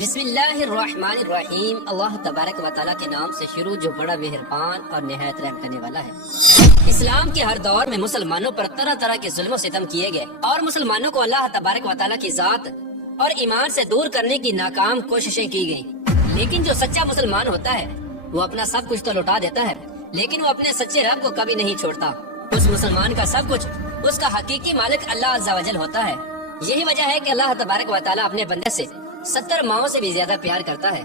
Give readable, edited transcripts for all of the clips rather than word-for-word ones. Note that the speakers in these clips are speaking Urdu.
بسم اللہ الرحمن الرحیم۔ اللہ تبارک و تعالیٰ کے نام سے شروع جو بڑا مہربان اور نہایت رحم کرنے والا ہے۔ اسلام کے ہر دور میں مسلمانوں پر طرح طرح کے ظلم و ستم کیے گئے اور مسلمانوں کو اللہ تبارک و تعالیٰ کی ذات اور ایمان سے دور کرنے کی ناکام کوششیں کی گئیں، لیکن جو سچا مسلمان ہوتا ہے وہ اپنا سب کچھ تو لوٹا دیتا ہے، لیکن وہ اپنے سچے رب کو کبھی نہیں چھوڑتا۔ اس مسلمان کا سب کچھ اس کا حقیقی مالک اللہ عز و جل ہوتا ہے۔ یہی وجہ ہے کہ اللہ تبارک و تعالیٰ اپنے بندے سے 70 ماؤں سے بھی زیادہ پیار کرتا ہے۔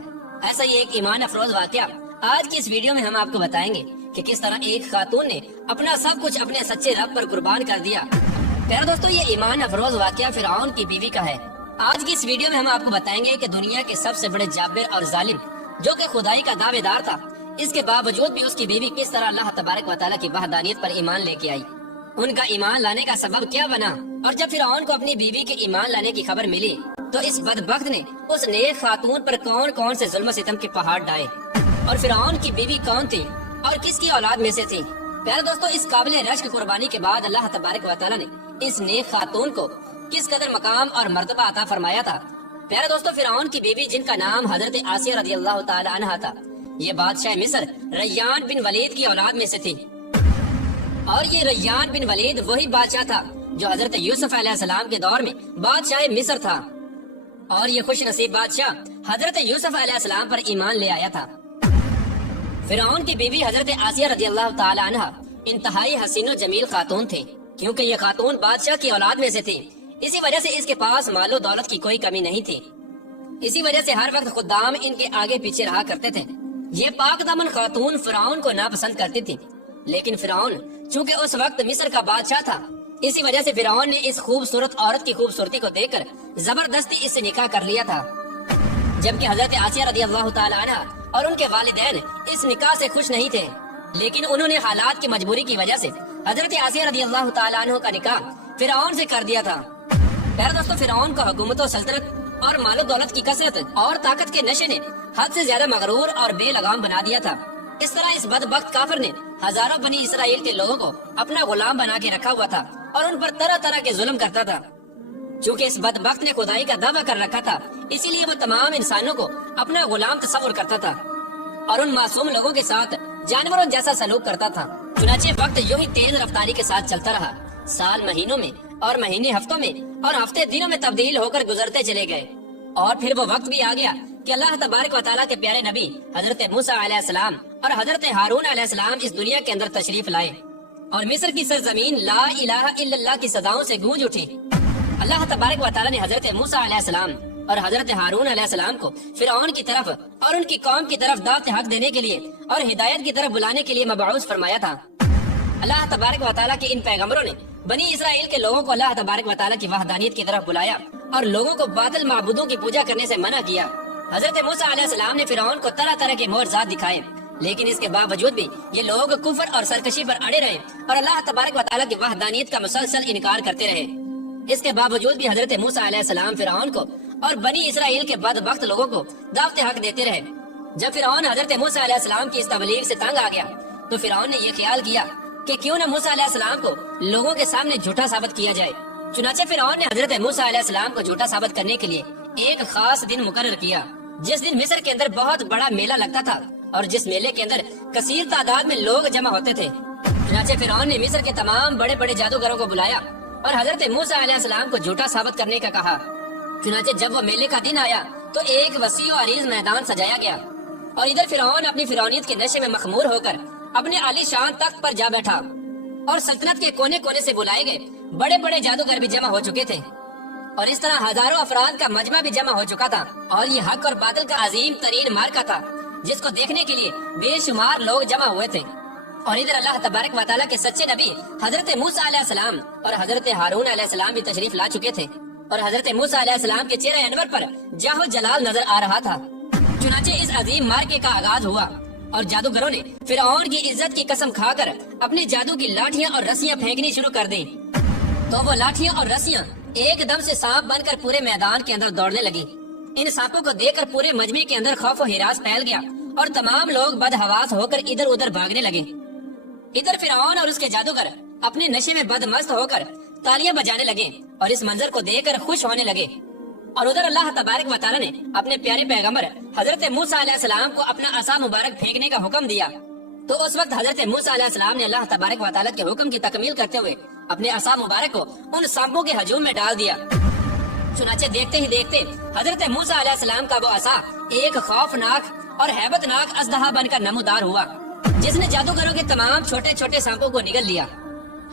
ایسا ہی ایک ایمان افروز واقعہ آج کی اس ویڈیو میں ہم آپ کو بتائیں گے کہ کس طرح ایک خاتون نے اپنا سب کچھ اپنے سچے رب پر قربان کر دیا۔ پیارے دوستو، یہ ایمان افروز واقعہ فرعون کی بیوی کا ہے۔ آج کی اس ویڈیو میں ہم آپ کو بتائیں گے کہ دنیا کے سب سے بڑے جابر اور ظالم جو کہ خدائی کا دعوے دار تھا، اس کے باوجود بھی اس کی بیوی کس طرح اللہ تبارک و تعالیٰ کی وحدانیت پر ایمان لے کے آئی، ان کا ایمان لانے کا سبب کیا بنا، اور جب فرعون کو اپنی بیوی کے ایمان لانے کی خبر ملی تو اس بدبخت نے اس نیک خاتون پر کون کون سے ظلم و ستم کے پہاڑ ڈائے، اور فرعون کی بیوی کون تھی اور کس کی اولاد میں سے تھی۔ پیارے دوستو، اس قابل رشک قربانی کے بعد اللہ تبارک و تعالیٰ نے اس نیک خاتون کو کس قدر مقام اور مرتبہ عطا فرمایا تھا۔ پیارے دوستو، فرعون کی بیوی جن کا نام حضرت آسیہ رضی اللہ تعالی عنہا تھا، یہ بادشاہ مصر ریان بن ولید کی اولاد میں سے تھی، اور یہ ریان بن ولید وہی بادشاہ تھا جو حضرت یوسف علیہ السلام کے دور میں بادشاہ مصر تھا، اور یہ خوش نصیب بادشاہ حضرت یوسف علیہ السلام پر ایمان لے آیا تھا۔ فرعون کی بیوی حضرت آسیہ رضی اللہ تعالی عنہا انتہائی حسین و جمیل خاتون تھی، کیونکہ یہ خاتون بادشاہ کی اولاد میں سے تھی، اسی وجہ سے اس کے پاس مال و دولت کی کوئی کمی نہیں تھی، اسی وجہ سے ہر وقت خدام ان کے آگے پیچھے رہا کرتے تھے۔ یہ پاک دامن خاتون فرعون کو ناپسند کرتی تھی، لیکن فرعون چونکہ اس وقت مصر کا بادشاہ تھا، اسی وجہ سے فرعون نے اس خوبصورت عورت کی خوبصورتی کو دیکھ کر زبردستی اس سے نکاح کر لیا تھا، جبکہ حضرت آسیہ رضی اللہ تعالی عنہ اور ان کے والدین اس نکاح سے خوش نہیں تھے، لیکن انہوں نے حالات کی مجبوری کی وجہ سے حضرت آسیہ رضی اللہ تعالی عنہ کا نکاح فرعون سے کر دیا تھا۔ پیارے دوستو، فرعون کو حکومت و سلطنت اور مال و دولت کی کثرت اور طاقت کے نشے نے حد سے زیادہ مغرور اور بے لگام بنا دیا تھا۔ اس طرح اس بدبخت کافر نے ہزاروں بنی اسرائیل کے لوگوں کو اپنا غلام بنا کے رکھا ہوا تھا اور ان پر طرح طرح کے ظلم کرتا تھا۔ چونکہ اس بدبخت نے خدائی کا دعویٰ کر رکھا تھا، اسی لیے وہ تمام انسانوں کو اپنا غلام تصور کرتا تھا اور ان معصوم لوگوں کے ساتھ جانوروں جیسا سلوک کرتا تھا۔ چنانچہ وقت یوں ہی تیز رفتاری کے ساتھ چلتا رہا، سال مہینوں میں اور مہینے ہفتوں میں اور ہفتے دنوں میں تبدیل ہو کر گزرتے چلے گئے، اور پھر وہ وقت بھی آ گیا کہ اللہ تبارک و تعالیٰ کے پیارے نبی حضرت موسیٰ علیہ السلام اور حضرت ہارون علیہ السلام اس دنیا کے اندر تشریف لائے، اور مصر کی سرزمین لا الہ الا اللہ کی صداؤں سے گونج اٹھی۔ اللہ تبارک و تعالیٰ نے حضرت موسیٰ علیہ السلام اور حضرت ہارون علیہ السلام کو فرعون کی طرف اور ان کی قوم کی طرف دعوت حق دینے کے لیے اور ہدایت کی طرف بلانے کے لیے مبعوث فرمایا تھا۔ اللہ تبارک و تعالیٰ کے ان پیغمبروں نے بنی اسرائیل کے لوگوں کو اللہ تبارک و تعالیٰ کی وحدانیت کی طرف بلایا اور لوگوں کو باطل معبودوں کی پوجا کرنے سے منع کیا۔ حضرت موسیٰ علیہ السلام نے فرعون کو طرح طرح کے معجزات دکھائے، لیکن اس کے باوجود بھی یہ لوگ کفر اور سرکشی پر اڑے رہے اور اللہ تبارک و تعالیٰ کی وحدانیت کا مسلسل انکار کرتے رہے۔ اس کے باوجود بھی حضرت موسیٰ علیہ السلام فرعون کو اور بنی اسرائیل کے بدبخت لوگوں کو دعوت حق دیتے رہے۔ جب فرعون حضرت موسیٰ علیہ السلام کی اس تبلیغ سے تنگ آ گیا تو فرعون نے یہ خیال کیا کہ کیوں نہ موسیٰ علیہ السلام کو لوگوں کے سامنے جھوٹا ثابت کیا جائے۔ چنانچہ فرعون نے حضرت موسیٰ علیہ السلام کو جھوٹا ثابت کرنے کے لیے ایک خاص دن مقرر کیا، جس دن مصر کے اندر بہت بڑا میلہ لگتا تھا اور جس میلے کے اندر کثیر تعداد میں لوگ جمع ہوتے تھے۔ چنانچہ فرعون نے مصر کے تمام بڑے بڑے جادوگروں کو بلایا اور حضرت موسیٰ علیہ السلام کو جھوٹا ثابت کرنے کا کہا۔ چنانچہ جب وہ میلے کا دن آیا تو ایک وسیع و عریض میدان سجایا گیا، اور ادھر فرعون اپنی فرعونیت کے نشے میں مخمور ہو کر اپنے عالی شان تخت پر جا بیٹھا، اور سلطنت کے کونے کونے سے بلائے گئے بڑے بڑے جادوگر بھی جمع ہو چکے تھے، اور اس طرح ہزاروں افراد کا مجمع بھی جمع ہو چکا تھا، اور یہ حق اور باطل کا عظیم ترین مارکا تھا جس کو دیکھنے کے لیے بے شمار لوگ جمع ہوئے تھے۔ اور ادھر اللہ تبارک و تعالیٰ کے سچے نبی حضرت موسیٰ علیہ السلام اور حضرت ہارون علیہ السلام بھی تشریف لا چکے تھے، اور حضرت موسیٰ علیہ السلام کے چہرے انور پر جاہ و جلال نظر آ رہا تھا۔ چنانچہ اس عظیم مارکے کا آغاز ہوا، اور جادوگروں نے فرعون کی عزت کی قسم کھا کر اپنے جادو کی لاٹھیاں اور رسیاں پھینکنی شروع کر دیں، تو وہ لاٹھیاں اور رسیاں ایک دم سے سانپ بن کر پورے میدان کے اندر دوڑنے لگی۔ ان سانپوں کو دیکھ کر پورے مجمع کے اندر خوف و ہراس پھیل گیا، اور تمام لوگ بدحواس ہو کر ادھر ادھر بھاگنے لگے۔ ادھر فرعون اور اس کے جادوگر اپنے نشے میں بدمست ہو کر تالیاں بجانے لگے اور اس منظر کو دیکھ کر خوش ہونے لگے۔ اور ادھر اللہ تبارک و تعالی نے اپنے پیارے پیغمبر حضرت موسیٰ علیہ السلام کو اپنا عصا مبارک پھینکنے کا حکم دیا، تو اس وقت حضرت موسیٰ علیہ السلام نے اللہ تبارک و تعالی کے حکم کی تکمیل کرتے ہوئے اپنے عصا مبارک کو ان سانپوں کے ہجوم میں ڈال دیا۔ چنانچہ دیکھتے ہی دیکھتے حضرت موسیٰ علیہ السلام کا وہ عصا ایک خوفناک اور ہیبت ناک اژدہا بن کر نمودار ہوا، جس نے جادوگروں کے تمام چھوٹے چھوٹے سانپوں کو نگل لیا۔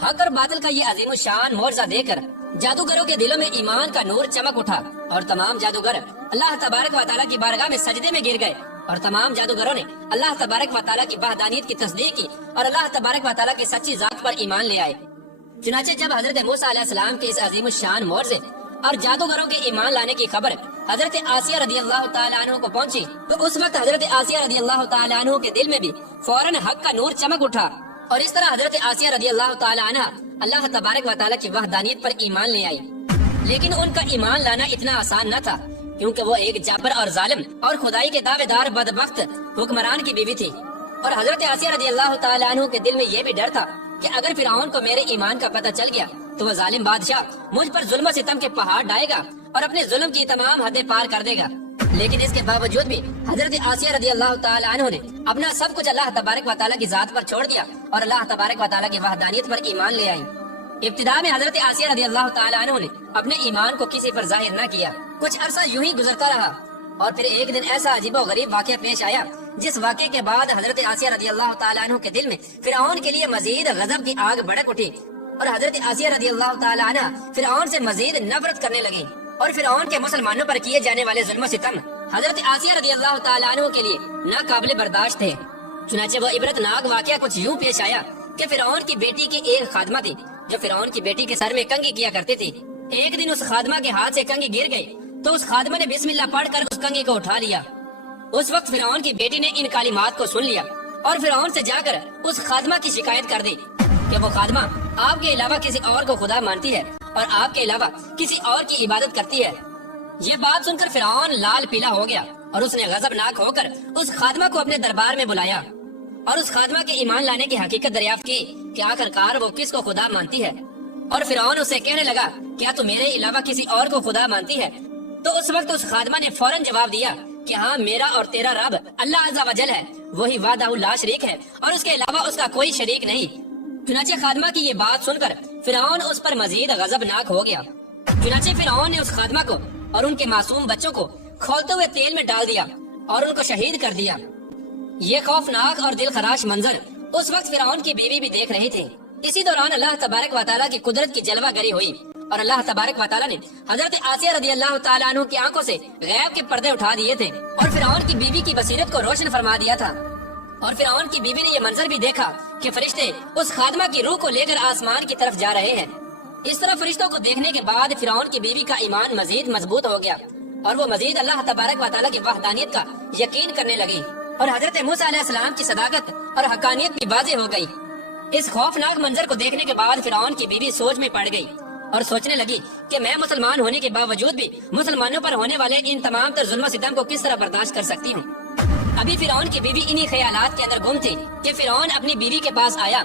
حق اور باطل کا یہ عظیم الشان معجزہ دیکھ کر جادوگروں کے دلوں میں ایمان کا نور چمک اٹھا، اور تمام جادوگر اللہ تبارک و تعالیٰ کی بارگاہ میں سجدے میں گر گئے، اور تمام جادوگروں نے اللہ تبارک و تعالیٰ کی وحدانیت کی تصدیق کی اور اللہ تبارک و تعالیٰ کی سچی ذات پر ایمان لے آئے۔ چنانچہ جب حضرت موسیٰ علیہ السلام کے اس عظیم الشان معجزے اور جادوگروں کے ایمان لانے کی خبر حضرت آسیہ رضی اللہ تعالیٰ عنہ کو پہنچی، تو اس وقت حضرت آسیہ رضی اللہ تعالیٰ عنہ کے دل میں بھی فوراً حق کا نور چمک اٹھا، اور اس طرح حضرت آسیہ رضی اللہ تعالیٰ عنہ اللہ تبارک و تعالیٰ کی وحدانیت پر ایمان لے آئی۔ لیکن ان کا ایمان لانا اتنا آسان نہ تھا، کیونکہ وہ ایک جابر اور ظالم اور خدائی کے دعوے دار بدبخت حکمران کی بیوی تھی، اور حضرت آسیہ رضی اللہ تعالیٰ عنہ کے دل میں یہ بھی ڈر تھا کہ اگر فرعون کو میرے ایمان کا پتہ چل گیا تو وہ ظالم بادشاہ مجھ پر ظلم و ستم کے پہاڑ ڈائے گا اور اپنے ظلم کی تمام حدیں پار کر دے گا۔ لیکن اس کے باوجود بھی حضرت آسیہ رضی اللہ تعالیٰ عنہ نے اپنا سب کچھ اللہ تبارک و تعالیٰ کی ذات پر چھوڑ دیا اور اللہ تبارک و تعالیٰ کی وحدانیت پر ایمان لے آئی۔ ابتدا میں حضرت آسیہ رضی اللہ تعالیٰ عنہ نے اپنے ایمان کو کسی پر ظاہر نہ کیا، کچھ عرصہ یوں ہی گزرتا رہا، اور پھر ایک دن ایسا عجیب و غریب واقعہ پیش آیا جس واقعے کے بعد حضرت آسیہ رضی اللہ تعالیٰ عنہ کے دل میں فرعون کے لیے مزید غضب کی آگ بھڑک اٹھی، اور حضرت آسیہ رضی اللہ تعالیٰ عنہ فرعون سے مزید نفرت کرنے لگی، اور فرعون کے مسلمانوں پر کیے جانے والے ظلم و ستم حضرت آسیہ رضی اللہ تعالیٰ عنہ کے لیے ناقابل برداشت تھے۔ چنانچہ وہ عبرت ناک واقعہ کچھ یوں پیش آیا کہ فرعون کی بیٹی کی ایک خادمہ تھی جو فرعون کی بیٹی کے سر میں کنگھی کیا کرتی تھی۔ ایک دن اس خادمہ کے ہاتھ سے کنگھی گر گئی تو اس خادمہ نے بسم اللہ پڑھ کر اس کنگھی کو اٹھا لیا۔ اس وقت فرعون کی بیٹی نے ان کلمات کو سن لیا اور فرعون سے جا کر اس خادمہ کی شکایت کر دی کہ وہ خادمہ آپ کے علاوہ کسی اور کو خدا مانتی ہے اور آپ کے علاوہ کسی اور کی عبادت کرتی ہے۔ یہ بات سن کر فرعون لال پیلا ہو گیا اور اس نے غضبناک ہو کر اس خادمہ کو اپنے دربار میں بلایا اور اس خادمہ کے ایمان لانے کی حقیقت دریافت کی کہ آخرکار وہ کس کو خدا مانتی ہے، اور فرعون اسے کہنے لگا کیا تو میرے علاوہ کسی اور کو خدا مانتی ہے؟ تو اس وقت اس خادمہ نے فوراً جواب دیا کہ ہاں، میرا اور تیرا رب اللہ عز و جل ہے، وہی وحدہ لا شریک ہے اور اس کے علاوہ اس کا کوئی شریک نہیں۔ چنانچہ خادمہ کی یہ بات سن کر فرعون اس پر مزید غضبناک ہو گیا۔ چنانچہ فرعون نے اس خادمہ کو اور ان کے معصوم بچوں کو کھولتے ہوئے تیل میں ڈال دیا اور ان کو شہید کر دیا۔ یہ خوفناک اور دل خراش منظر اس وقت فرعون کی بیوی بھی دیکھ رہی تھی۔ اسی دوران اللہ تبارک و تعالیٰ کی قدرت کی جلوہ گری ہوئی اور اللہ تبارک و تعالیٰ نے حضرت آسیہ رضی اللہ تعالیٰ عنہ کی آنکھوں سے غیب کے پردے اٹھا دیے تھے اور فرعون کی بیوی کی بصیرت کو روشن فرما دیا تھا، اور فرعون کی بیوی نے یہ منظر بھی دیکھا کہ فرشتے اس خادمہ کی روح کو لے کر آسمان کی طرف جا رہے ہیں۔ اس طرح فرشتوں کو دیکھنے کے بعد فرعون کی بیوی کا ایمان مزید مضبوط ہو گیا اور وہ مزید اللہ تبارک و تعالیٰ کی وحدانیت کا یقین کرنے لگی، اور حضرت موسیٰ علیہ السلام کی صداقت اور حقانیت بھی واضح ہو گئی۔ اس خوفناک منظر کو دیکھنے کے بعد فرعون کی بیوی سوچ میں پڑ گئی اور سوچنے لگی کہ میں مسلمان ہونے کے باوجود بھی مسلمانوں پر ہونے والے ان تمام تر ظلم و ستم کو کس طرح برداشت کر سکتی ہوں۔ ابھی فرعون کی بیوی انہی خیالات کے اندر گم تھی کہ فرعون اپنی بیوی کے پاس آیا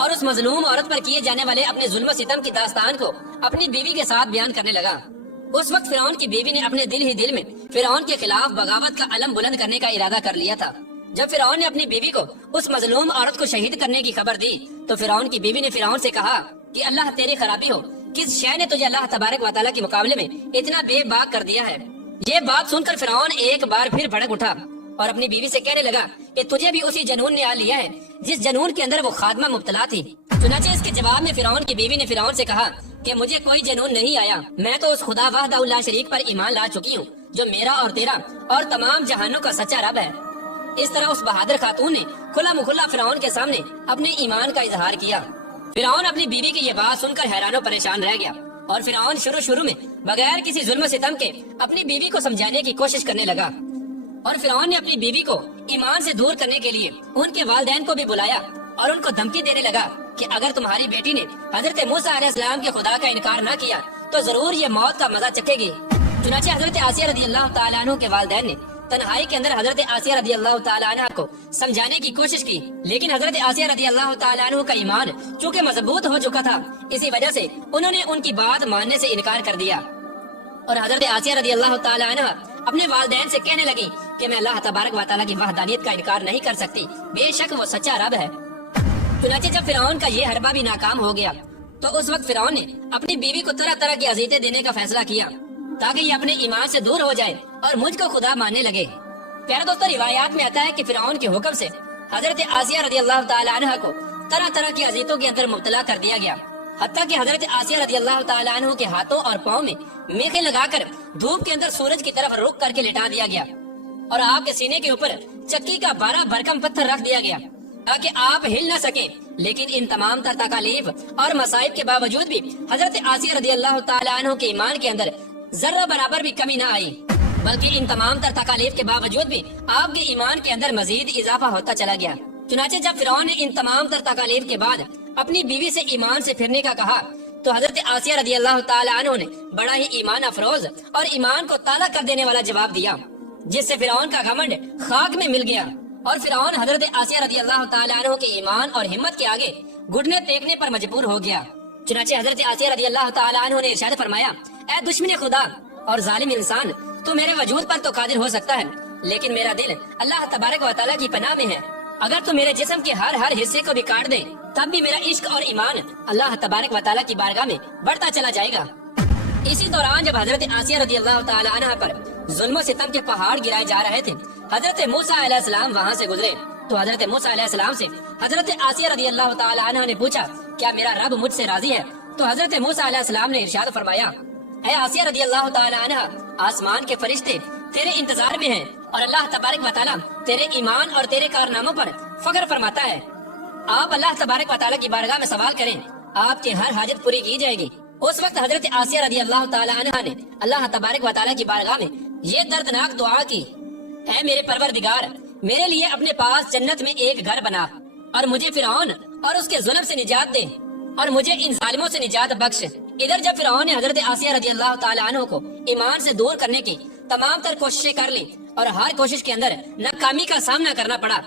اور اس مظلوم عورت پر کیے جانے والے اپنے ظلم و ستم کی داستان کو اپنی بیوی کے ساتھ بیان کرنے لگا۔ اس وقت فرعون کی بیوی نے اپنے دل ہی دل میں فرعون کے خلاف بغاوت کا علم بلند کرنے کا ارادہ کر لیا تھا۔ جب فرعون نے اپنی بیوی کو اس مظلوم عورت کو شہید کرنے کی خبر دی تو فرعون کی بیوی نے فرعون سے کہا کہ اللہ تیری خرابی ہو، کس شے نے تجھے اللہ تبارک و تعالیٰ کے مقابلے میں اتنا بے باک کر دیا ہے؟ یہ بات سن کر فرعون ایک بار پھر بھڑک اٹھا اور اپنی بیوی سے کہنے لگا کہ تجھے بھی اسی جنون نے آ لیا ہے جس جنون کے اندر وہ خادمہ مبتلا تھی۔ چنانچہ اس کے جواب میں فرعون کی بیوی نے فرعون سے کہا کہ مجھے کوئی جنون نہیں آیا، میں تو اس خدا وحدہ لا شریک پر ایمان لا چکی ہوں جو میرا اور تیرا اور تمام جہانوں کا سچا رب ہے۔ اس طرح اس بہادر خاتون نے کھلا مکھلا فرعون کے سامنے اپنے ایمان کا اظہار کیا۔ فرعون اپنی بیوی کی یہ بات سن کر حیران و پریشان رہ گیا اور فرعون شروع میں بغیر کسی ظلم و ستم کے اپنی بیوی کو سمجھانے کی کوشش کرنے لگا، اور فرعون نے اپنی بیوی کو ایمان سے دور کرنے کے لیے ان کے والدین کو بھی بلایا اور ان کو دھمکی دینے لگا کہ اگر تمہاری بیٹی نے حضرت موسیٰ علیہ السلام کے خدا کا انکار نہ کیا تو ضرور یہ موت کا مزہ چکھے گی۔ چنانچہ حضرت آسیہ رضی اللہ تعالیٰ عنہ کے والدین نے تنہائی کے اندر حضرت آسیہ رضی اللہ تعالیٰ عنہ کو سمجھانے کی کوشش کی، لیکن حضرت آسیہ رضی اللہ تعالیٰ عنہ کا ایمان چونکہ مضبوط ہو چکا تھا، اسی وجہ سے انہوں نے ان کی بات ماننے سے انکار کر دیا۔ اور حضرت آسیہ رضی اللہ تعالی عنہ اپنے والدین سے کہنے لگی کہ میں اللہ تبارک و تعالیٰ کی وحدانیت کا انکار نہیں کر سکتی، بے شک وہ سچا رب ہے۔ چنانچہ جب فرعون کا یہ حربہ بھی ناکام ہو گیا تو اس وقت فرعون نے اپنی بیوی کو طرح طرح کی اذیتیں دینے کا فیصلہ کیا تاکہ یہ اپنے ایمان سے دور ہو جائے اور مجھ کو خدا ماننے لگے۔ پیارے دوستو، روایات میں آتا ہے کہ فرعون کے حکم سے حضرت آسیہ رضی اللہ تعالی عنہ کو طرح طرح کی اذیتوں کے اندر مبتلا کر دیا گیا، حتیٰ کہ حضرت آسیہ رضی اللہ تعالی عنہ کے ہاتھوں اور پاؤں میں میخیں لگا کر دھوپ کے اندر سورج کی طرف رخ کر کے لٹا دیا گیا اور آپ کے سینے کے اوپر چکی کا 12 بھرکم پتھر رکھ دیا گیا تاکہ آپ ہل نہ سکیں۔ لیکن ان تمام تر تکالیف اور مصائب کے باوجود بھی حضرت آسیہ رضی اللہ تعالی عنہ کے ایمان کے اندر ذرہ برابر بھی کمی نہ آئی، بلکہ ان تمام تر تکالیف کے باوجود بھی آپ کے ایمان کے اندر مزید اضافہ ہوتا چلا گیا۔ چنانچہ جب فرعون نے ان تمام تر تکالیف کے بعد اپنی بیوی سے ایمان سے پھرنے کا کہا تو حضرت آسیہ رضی اللہ تعالی عنہ نے بڑا ہی ایمان افروز اور ایمان کو تالا کر دینے والا جواب دیا، جس سے فرعون کا گھمنڈ خاک میں مل گیا اور فرعون حضرت آسیہ رضی اللہ تعالی عنہ کے ایمان اور ہمت کے آگے گھٹنے ٹیکنے پر مجبور ہو گیا۔ چنانچہ حضرت آسیہ رضی اللہ تعالی عنہ نے ارشاد فرمایا، اے دشمن خدا اور ظالم انسان، تو میرے وجود پر تو قادر ہو سکتا ہے، لیکن میرا دل اللہ تبارک و تعالیٰ کی پناہ میں ہے۔ اگر تو میرے جسم کے ہر حصے کو بھی کاٹ دے تب بھی میرا عشق اور ایمان اللہ تبارک و تعالیٰ کی بارگاہ میں بڑھتا چلا جائے گا۔ اسی دوران جب حضرت آسیہ رضی اللہ تعالی عنہ پر ظلم و ستم کے پہاڑ گرائے جا رہے تھے، حضرت موسیٰ علیہ السلام وہاں سے گزرے تو حضرت موسیٰ علیہ السلام سے حضرت آسیہ رضی اللہ تعالی عنہ نے پوچھا، کیا میرا رب مجھ سے راضی ہے؟ تو حضرت موسیٰ علیہ السلام نے ارشاد فرمایا، اے آسیہ رضی اللہ تعالی عنہ، آسمان کے فرشتے تیرے انتظار میں ہیں اور اللہ تبارک و تعالیٰ تیرے ایمان اور تیرے کارناموں پر فخر فرماتا ہے۔ آپ اللہ تبارک و تعالیٰ کی بارگاہ میں سوال کریں، آپ کی ہر حاجت پوری کی جائے گی۔ اس وقت حضرت آسیہ رضی اللہ تعالی عنہ نے اللہ تبارک و تعالیٰ کی بارگاہ میں یہ دردناک دعا کی، اے میرے پروردگار، میرے لیے اپنے پاس جنت میں ایک گھر بنا اور مجھے فرعون اور اس کے ظلم سے نجات دے اور مجھے ان ظالموں سے نجات بخش۔ ادھر جب فرعون نے حضرت آسیہ رضی اللہ تعالی عنہ کو ایمان سے دور کرنے کی تمام تر کوششیں کر لی اور ہر کوشش کے اندر ناکامی کا سامنا کرنا پڑا،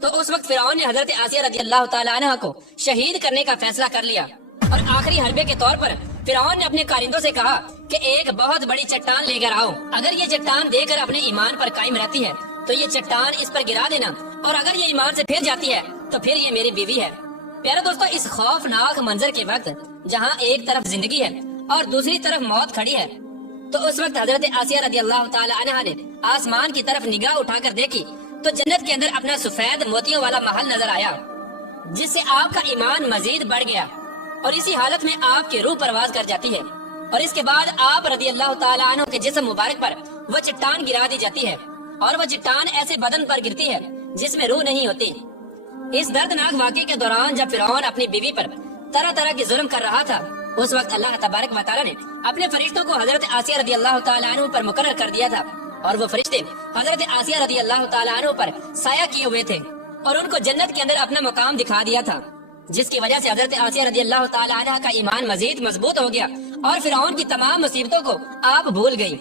تو اس وقت فرعون نے حضرت آسیہ رضی اللہ تعالی عنہ کو شہید کرنے کا فیصلہ کر لیا اور آخری حربے کے طور پر فرعون نے اپنے کارندوں سے کہا کہ ایک بہت بڑی چٹان لے کر آؤ، اگر یہ چٹان دے کر اپنے ایمان پر قائم رہتی ہے تو یہ چٹان اس پر گرا دینا، اور اگر یہ ایمان سے پھر جاتی ہے تو پھر یہ میری بیوی ہے۔ پیارے دوستو، اس خوفناک منظر کے وقت جہاں ایک طرف زندگی ہے اور دوسری طرف موت کھڑی ہے، تو اس وقت حضرت آسیہ رضی اللہ تعالی عنہ نے آسمان کی طرف نگاہ اٹھا کر دیکھی تو جنت کے اندر اپنا سفید موتیوں والا محل نظر آیا، جس سے آپ کا ایمان مزید بڑھ گیا اور اسی حالت میں آپ کی روح پرواز کر جاتی ہے، اور اس کے بعد آپ رضی اللہ تعالی عنہ کے جسم مبارک پر وہ چٹان گرا دی جاتی ہے اور وہ چٹان ایسے بدن پر گرتی ہے جس میں روح نہیں ہوتی۔ اس دردناک واقعے کے دوران جب فرعون اپنی بیوی پر طرح طرح کی ظلم کر رہا تھا، اس وقت اللہ تبارک و تعالیٰ نے اپنے فرشتوں کو حضرت آسیہ رضی اللہ تعالی عنہ پر مقرر کر دیا تھا، اور وہ فرشتے حضرت آسیہ رضی اللہ تعالی عنہ پر سایہ کیے ہوئے تھے اور ان کو جنت کے اندر اپنا مقام دکھا دیا تھا، جس کی وجہ سے حضرت آسیہ رضی اللہ تعالی عنہ کا ایمان مزید مضبوط ہو گیا اور فرعون کی تمام مصیبتوں کو آپ بھول گئی۔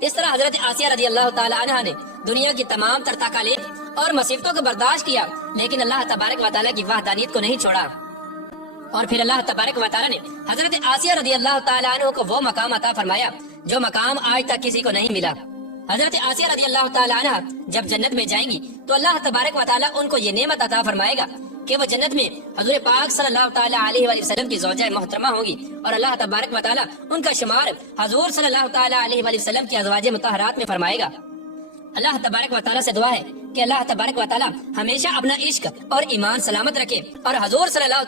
اس طرح حضرت آسیہ رضی اللہ تعالی عنہ نے دنیا کی تمام تر تکالیف اور مصیبتوں کو برداشت کیا، لیکن اللہ تبارک و تعالیٰ کی وحدانیت کو نہیں چھوڑا، اور پھر اللہ تبارک و تعالیٰ نے حضرت آسیہ رضی اللہ تعالی عنہ کو وہ مقام عطا فرمایا جو مقام آج تک کسی کو نہیں ملا۔ حضرت آسیہ رضی اللہ تعالی عنہ جب جنت میں جائیں گی تو اللہ تبارک و تعالیٰ ان کو یہ نعمت عطا فرمائے گا کہ وہ جنت میں حضور پاک صلی اللہ تعالی علیہ وآلہ وسلم کی زوجہ محترمہ ہوں گی، اور اللہ تبارک و تعالیٰ ان کا شمار حضور صلی اللہ تعالی علیہ وآلہ وسلم کی ازواج مطہرات میں فرمائے گا۔ اللہ تبارک و تعالیٰ سے دعا ہے کہ اللہ تبارک و تعالیٰ ہمیشہ اپنا عشق اور ایمان سلامت رکھے اور حضور صلی اللہ